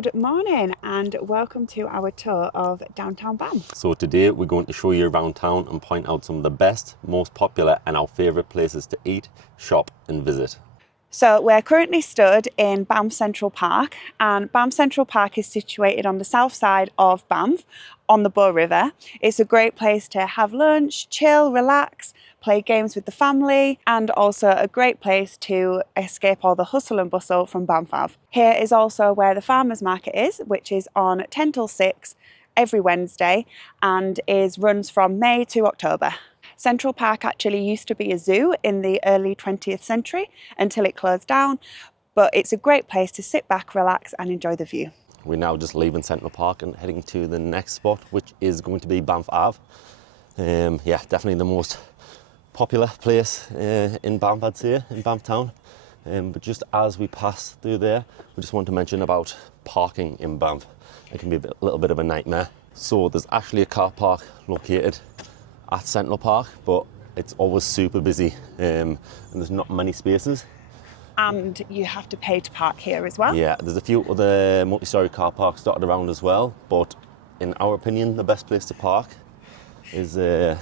Good morning and welcome to our tour of downtown Banff. So today we're going to show you around town and point out some of the best, most popular and our favourite places to eat, shop and visit. So we're currently stood in Banff Central Park, and Banff Central Park is situated on the south side of Banff on the Bow River. It's a great place to have lunch, chill, relax, play games with the family, and also a great place to escape all the hustle and bustle from Banff Ave. Here is also where the farmers market is, which is on 10 till 6 every Wednesday and runs from May to October. Central Park actually used to be a zoo in the early 20th century until it closed down, but it's a great place to sit back, relax and enjoy the view. We're now just leaving Central Park and heading to the next spot, which is going to be Banff Ave. Yeah, definitely the most popular place in Banff, I'd say, in Banff town. But just as we pass through there, we just want to mention about parking in Banff. It can be a little bit of a nightmare. So there's actually a car park located at Central Park, but it's always super busy and there's not many spaces. And you have to pay to park here as well. Yeah, there's a few other multi-storey car parks dotted around as well, but in our opinion, the best place to park is the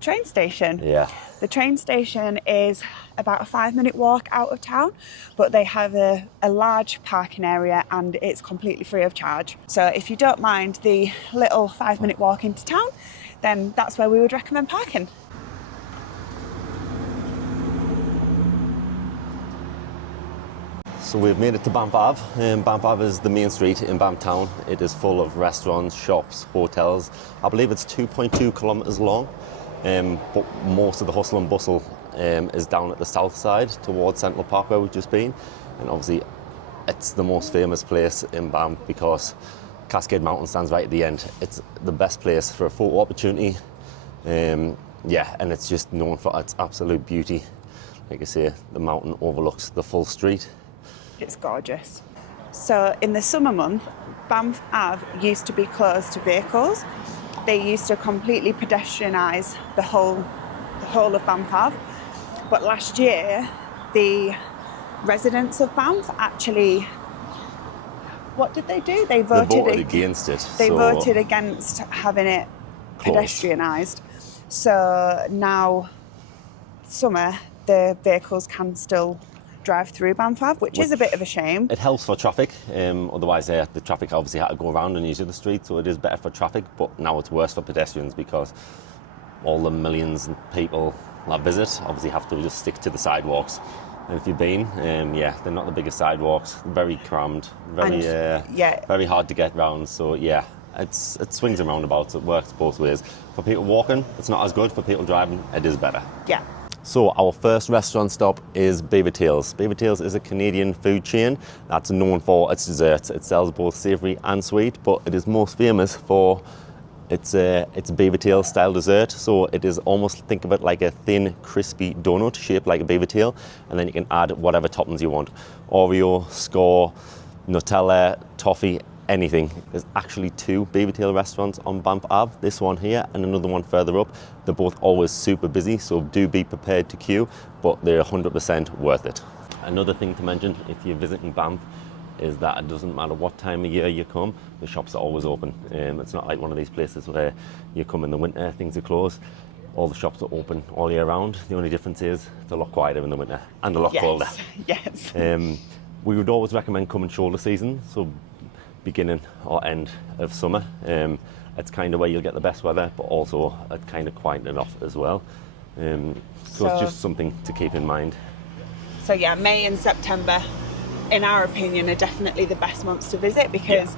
train station. Yeah. The train station is about a 5-minute walk out of town, but they have a large parking area and it's completely free of charge. So if you don't mind the little 5-minute walk into town, then that's where we would recommend parking. So we've made it to Banff Ave. Banff Ave is the main street in Banff town. It is full of restaurants, shops, hotels. I believe it's 2.2 kilometres long, but most of the hustle and bustle is down at the south side towards Central Park where we've just been. And obviously it's the most famous place in Banff because Cascade Mountain stands right at the end. It's the best place for a photo opportunity. Yeah, and it's just known for its absolute beauty. Like I say, the mountain overlooks the full street. It's gorgeous. So in the summer month, Banff Ave used to be closed to vehicles. They used to completely pedestrianise the whole of Banff Ave. But last year, the residents of Banff actually, what did they do? They voted against it. They voted against having it pedestrianised. So now, summer, the vehicles can still drive through Banff Ave, which is a bit of a shame. It helps for traffic, otherwise the traffic obviously had to go around and use the street, so it is better for traffic, but now it's worse for pedestrians because all the millions of people that visit obviously have to just stick to the sidewalks. And if you've been, yeah, they're not the biggest sidewalks, very crammed, very hard to get round, so yeah, it swings and roundabouts, it works both ways. For people walking, it's not as good. For people driving, it is better. Yeah. So our first restaurant stop is Beaver Tails. Beaver Tails is a Canadian food chain that's known for its desserts. It sells both savoury and sweet, but it is most famous for its Beaver Tail style dessert. So it is almost, think of it like a thin, crispy donut shaped like a beaver tail, and then you can add whatever toppings you want. Oreo, score, Nutella, toffee, anything. There's actually 2 Beaver Tail restaurants on Banff Ave, this one here and another one further up. They're both always super busy, so do be prepared to queue, but they're 100% worth it. Another thing to mention if you're visiting Banff is that it doesn't matter what time of year you come, the shops are always open. It's not like one of these places where you come in the winter, things are closed. All the shops are open all year round. The only difference is it's a lot quieter in the winter and a lot colder. Yes. We would always recommend coming shoulder season, so beginning or end of summer. It's kind of where you'll get the best weather, but also it's kind of quiet enough as well. So it's just something to keep in mind. So yeah, May and September, in our opinion, are definitely the best months to visit because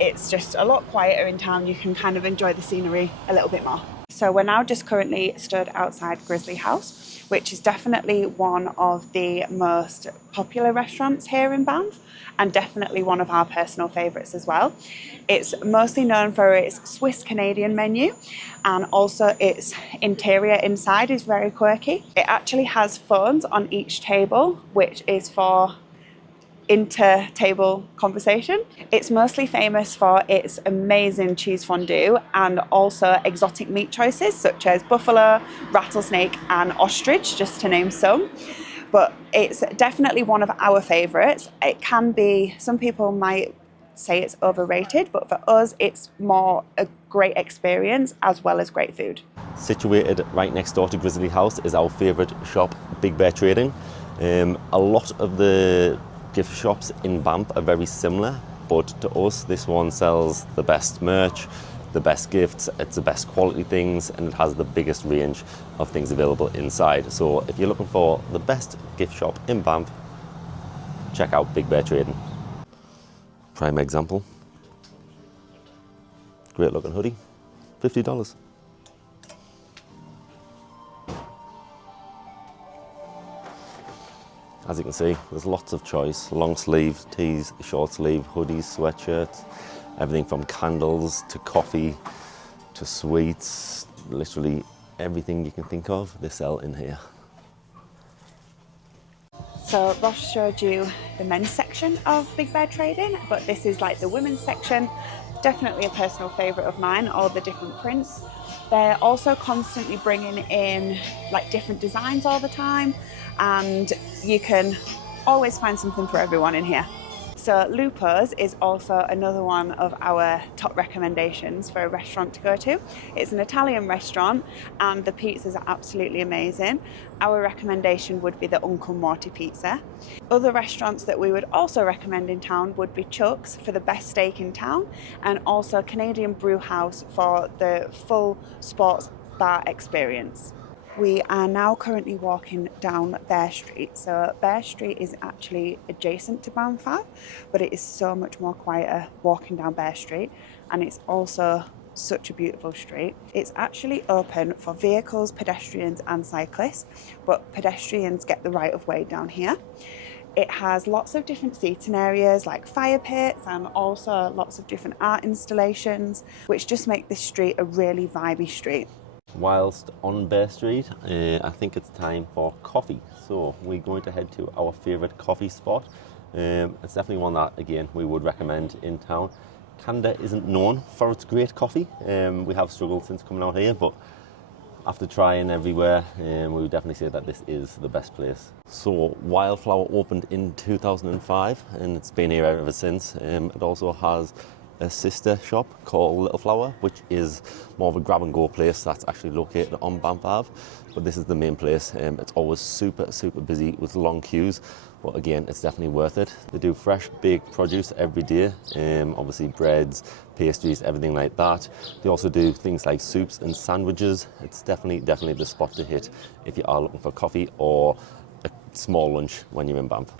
it's just a lot quieter in town. You can kind of enjoy the scenery a little bit more. So we're now just currently stood outside Grizzly House, which is definitely one of the most popular restaurants here in Banff and definitely one of our personal favourites as well. It's mostly known for its Swiss Canadian menu, and also its interior inside is very quirky. It actually has phones on each table, which is for inter-table conversation. It's mostly famous for its amazing cheese fondue and also exotic meat choices such as buffalo, rattlesnake and ostrich, just to name some. But it's definitely one of our favourites. It can be, some people might say it's overrated, but for us, it's more a great experience as well as great food. Situated right next door to Grizzly House is our favourite shop, Big Bear Trading. A lot of the gift shops in Banff are very similar, but to us, this one sells the best merch, the best gifts, it's the best quality things, and it has the biggest range of things available inside. So if you're looking for the best gift shop in Banff, check out Big Bear Trading. Prime example. Great looking hoodie, $50. As you can see, there's lots of choice. Long sleeve tees, short sleeve hoodies, sweatshirts, everything from candles to coffee to sweets, literally everything you can think of, they sell in here. So Ross showed you the men's section of Big Bear Trading, but this is like the women's section. Definitely a personal favourite of mine, all the different prints. They're also constantly bringing in like different designs all the time, and you can always find something for everyone in here. So Lupo's is also another one of our top recommendations for a restaurant to go to. It's an Italian restaurant and the pizzas are absolutely amazing. Our recommendation would be the Uncle Morty pizza. Other restaurants that we would also recommend in town would be Chuck's for the best steak in town, and also Canadian Brew House for the full sports bar experience. We are now currently walking down Bear Street. So Bear Street is actually adjacent to BANFF'S, but it is so much more quieter walking down Bear Street, and it's also such a beautiful street. It's actually open for vehicles, pedestrians and cyclists, but pedestrians get the right of way down here. It has lots of different seating areas like fire pits and also lots of different art installations, which just make this street a really vibey street. Whilst on Bear Street, I think it's time for coffee. So we're going to head to our favourite coffee spot. It's definitely one that, again, we would recommend in town. Canada isn't known for its great coffee. We have struggled since coming out here, but after trying everywhere, we would definitely say that this is the best place. So Wildflower opened in 2005 and it's been here ever since. It also has a sister shop called Little Flower, which is more of a grab and go place that's actually located on Banff Ave, but this is the main place. It's always super busy with long queues, but again, it's definitely worth it. They do fresh baked produce every day, obviously breads, pastries, everything like that. They also do things like soups and sandwiches. It's definitely the spot to hit if you are looking for coffee or a small lunch when you're in Banff.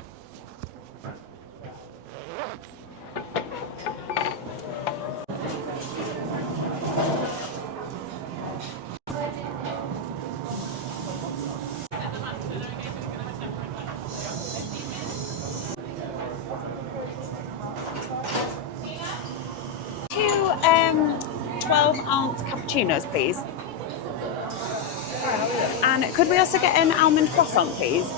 Two 12-ounce cappuccinos, please. And could we also get an almond croissant, please?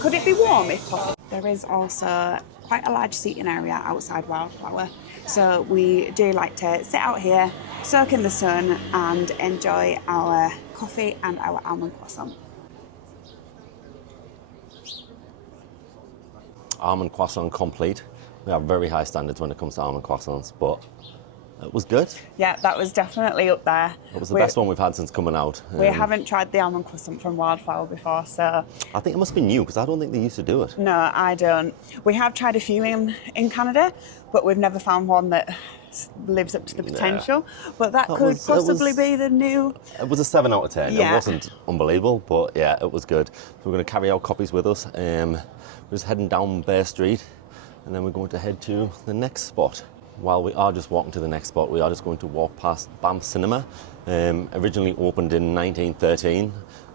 Could it be warm if possible? There is also quite a large seating area outside Wildflower, so we do like to sit out here, soak in the sun and enjoy our coffee and our almond croissant. Almond croissant complete. We have very high standards when it comes to almond croissants, but it was good. Yeah, that was definitely up there. It was the best one we've had since coming out. We haven't tried the almond croissant from Wildflower before, so... I think it must be new, because I don't think they used to do it. No, I don't. We have tried a few in Canada, but we've never found one that lives up to the potential. But that could possibly be the new... It was a 7 out of 10. Yeah. It wasn't unbelievable, but yeah, it was good. So we're going to carry our copies with us. We're just heading down Bear Street, and then we're going to head to the next spot. While we are just walking to the next spot, we are just going to walk past Banff Cinema. Originally opened in 1913.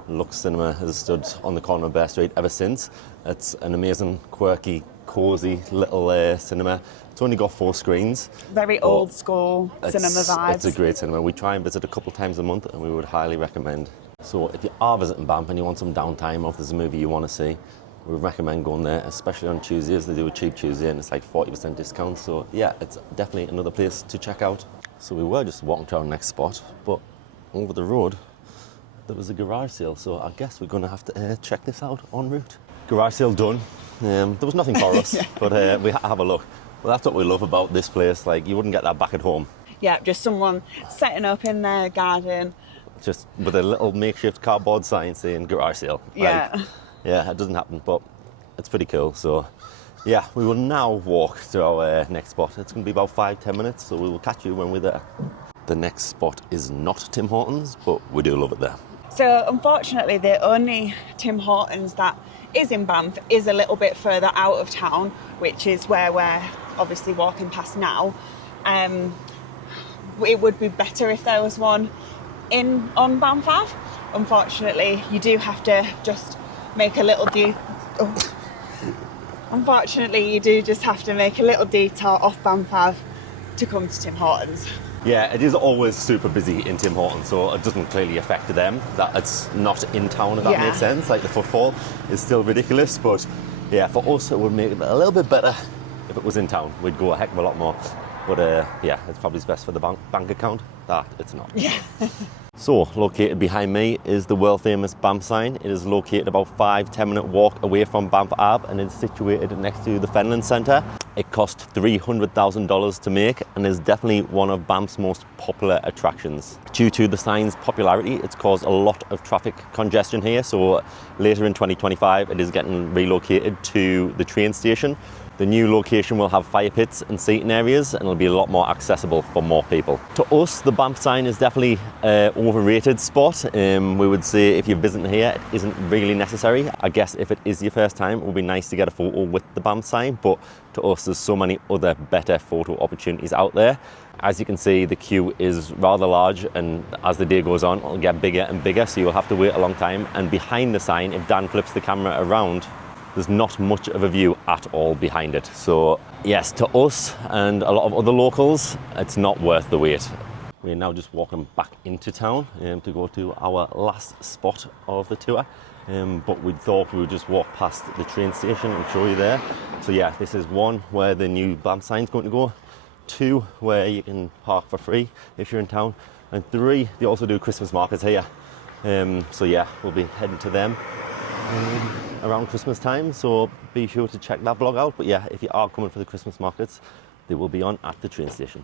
Lux Cinema has stood on the corner of Bear Street ever since. It's an amazing, quirky, cosy little cinema. It's only got 4 screens. Very old school cinema vibes. It's a great cinema. We try and visit a couple times a month, and we would highly recommend. So if you are visiting Banff and you want some downtime, or if there's a movie you want to see, we recommend going there, especially on Tuesdays. They do a cheap Tuesday and it's like 40% discount. So yeah, it's definitely another place to check out. So we were just walking to our next spot, but over the road, there was a garage sale. So I guess we're going to have to check this out en route. Garage sale done. There was nothing for us, but we have a look. Well, that's what we love about this place. Like, you wouldn't get that back at home. Yeah, just someone setting up in their garden. Just with a little makeshift cardboard sign saying garage sale. Yeah. Yeah, it doesn't happen, but it's pretty cool. So, yeah, we will now walk to our next spot. It's going to be about 5-10 minutes, so we will catch you when we're there. The next spot is not Tim Hortons, but we do love it there. So unfortunately, the only Tim Hortons that is in Banff is a little bit further out of town, which is where we're obviously walking past now. It would be better if there was one on Banff Ave. Unfortunately, you do have to just make a little Unfortunately, you do just have to make a little detour off Banff Ave to come to Tim Hortons. Yeah, it is always super busy in Tim Hortons, so it doesn't clearly affect them that it's not in town, if that makes sense. Like, the footfall is still ridiculous, but yeah, for us it would make it a little bit better if it was in town. We'd go a heck of a lot more. But yeah, it's probably best for the bank account that it's not. Yeah. So, located behind me is the world famous Banff sign. It is located about 5-10 minute walk away from Banff Ave, and it's situated next to the Fenland Centre. It cost $300,000 to make and is definitely one of Banff's most popular attractions. Due to the sign's popularity, it's caused a lot of traffic congestion here, so later in 2025 it is getting relocated to the train station. The new location will have fire pits and seating areas, and it'll be a lot more accessible for more people. To us, the Banff sign is definitely an overrated spot. We would say if you're visiting here, it isn't really necessary. I guess if it is your first time, it would be nice to get a photo with the Banff sign, but to us, there's so many other better photo opportunities out there. As you can see, the queue is rather large, and as the day goes on, it'll get bigger and bigger, so you'll have to wait a long time. And behind the sign, if Dan flips the camera around, there's not much of a view at all behind it. So yes, to us and a lot of other locals, it's not worth the wait. We're now just walking back into town to go to our last spot of the tour. But we thought we would just walk past the train station and show you there. So yeah, this is one where the new Banff sign's going to go. 2, where you can park for free if you're in town. And 3, they also do Christmas markets here. So yeah, we'll be heading to them around Christmas time, so be sure to check that vlog out. But yeah, if you are coming for the Christmas markets, they will be on at the train station.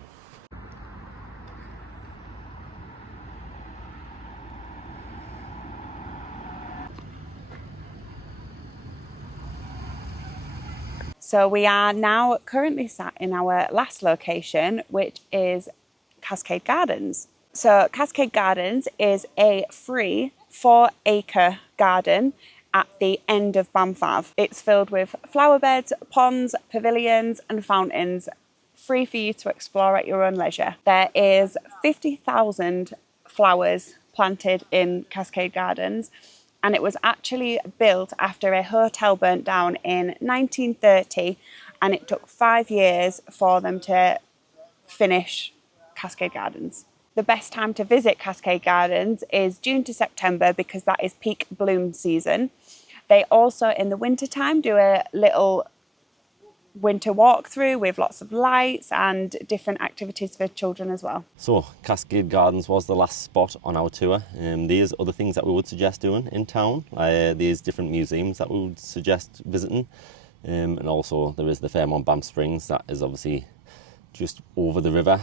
So we are now currently sat in our last location, which is Cascade Gardens. So Cascade Gardens is a free 4-acre garden at the end of Banff Ave. It's filled with flower beds, ponds, pavilions and fountains, free for you to explore at your own leisure. There is 50,000 flowers planted in Cascade Gardens, and it was actually built after a hotel burnt down in 1930, and it took 5 years for them to finish Cascade Gardens. The best time to visit Cascade Gardens is June to September, because that is peak bloom season. They also, in the winter time, do a little winter walkthrough with lots of lights and different activities for children as well. So Cascade Gardens was the last spot on our tour. There's other things that we would suggest doing in town. There's different museums that we would suggest visiting. And also there is the Fairmont Banff Springs, that is obviously just over the river,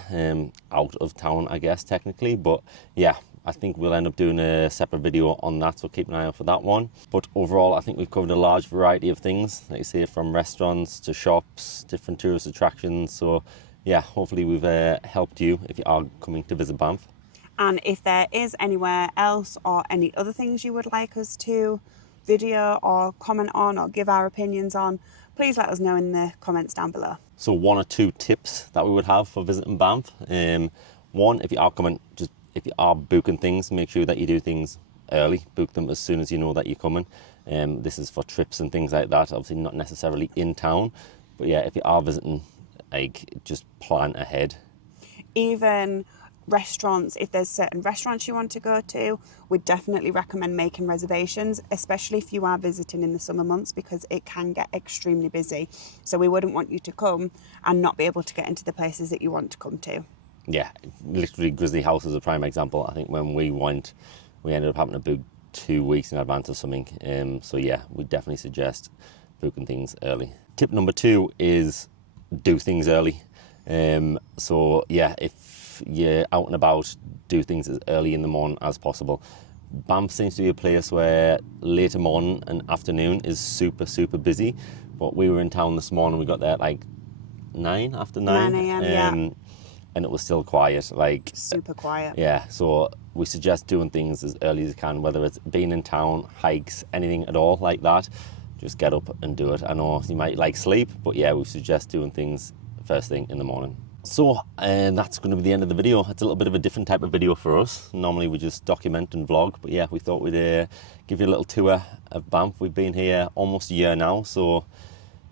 out of town, I guess, technically. But yeah, I think we'll end up doing a separate video on that, so keep an eye out for that one. But overall, I think we've covered a large variety of things, like you say, from restaurants to shops, different tourist attractions. So yeah, hopefully we've helped you if you are coming to visit Banff. And if there is anywhere else or any other things you would like us to video or comment on or give our opinions on, please let us know in the comments down below. So 1 or 2 tips that we would have for visiting Banff. One, if you are coming, if you are booking things, make sure that you do things early. Book them as soon as you know that you're coming. This is for trips and things like that, obviously not necessarily in town. But yeah, if you are visiting, like, just plan ahead. Even restaurants, if there's certain restaurants you want to go to, we definitely recommend making reservations, especially if you are visiting in the summer months, because it can get extremely busy. So we wouldn't want you to come and not be able to get into the places that you want to come to. Yeah, literally Grizzly House is a prime example. I think when we went, we ended up having to book 2 weeks in advance or something. So yeah, we definitely suggest booking things early. Tip number 2 is do things early. So yeah, if you're out and about, do things as early in the morning as possible. Banff seems to be a place where later morning and afternoon is super busy, but we were in town this morning, we got there at like 9 after 9 9 a.m, yeah. And it was still quiet, like Super quiet. yeah. So we suggest doing things as early as you can, whether it's being in town, hikes, anything at all like that. Just get up and do it. I know you might like sleep, but yeah, we suggest doing things first thing in the morning. So that's going to be the end of the video. It's a little bit of a different type of video for us. Normally we just document and vlog, but yeah, we thought we'd give you a little tour of Banff. We've been here almost a year now, so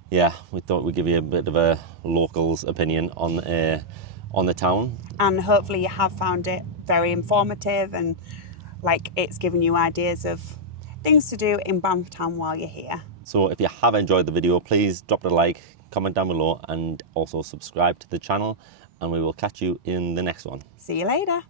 yeah, we thought we'd give you a bit of a local's opinion on the town. And hopefully you have found it very informative, and like it's given you ideas of things to do in Banff town while you're here. So if you have enjoyed the video, please drop it a like, comment down below, and also subscribe to the channel, and we will catch you in the next one. See you later.